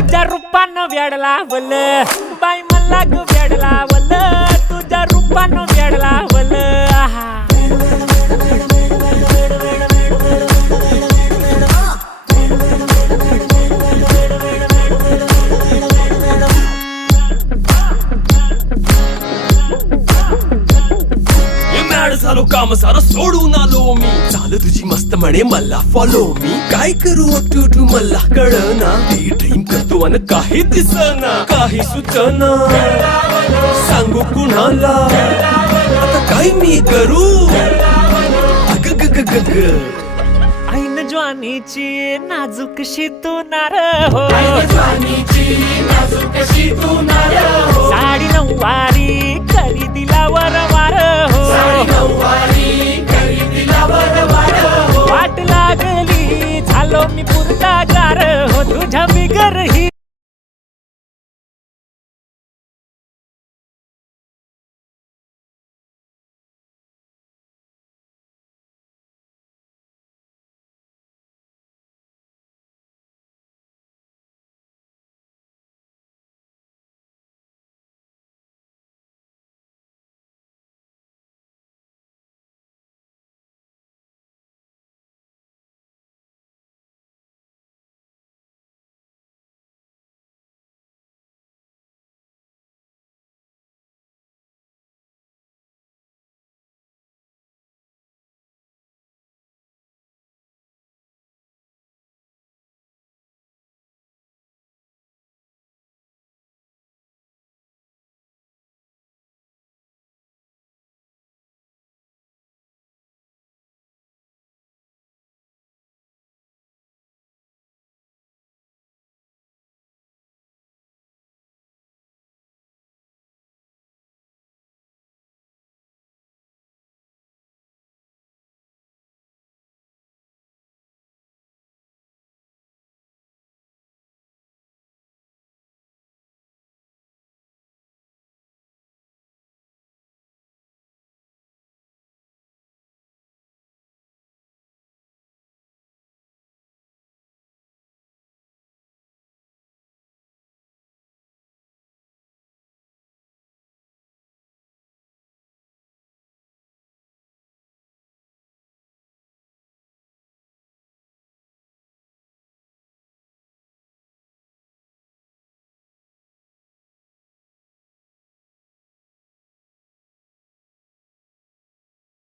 तुझ्या रूपानं वेड लावल बाई मला ग वेड लावल तुझ्या रूपानं वेड लावल आहा झालो काम सारं सोडून आलो मी चाल तुझी मस्त म्हणे मला फॉलो मी काय करू टू मला कळना ती ड्रीम करतो अन काही दिसना काही सुचना सांगू कुणाला आता काय मी करू अग ग ग ग ग ऐन ज्वानीची नाजूकशी तू नार हो साडी नऊवारी करी दिला वरवार हो वाट लागली झालो मी पुरता गार हो तुझ्या बिगर ही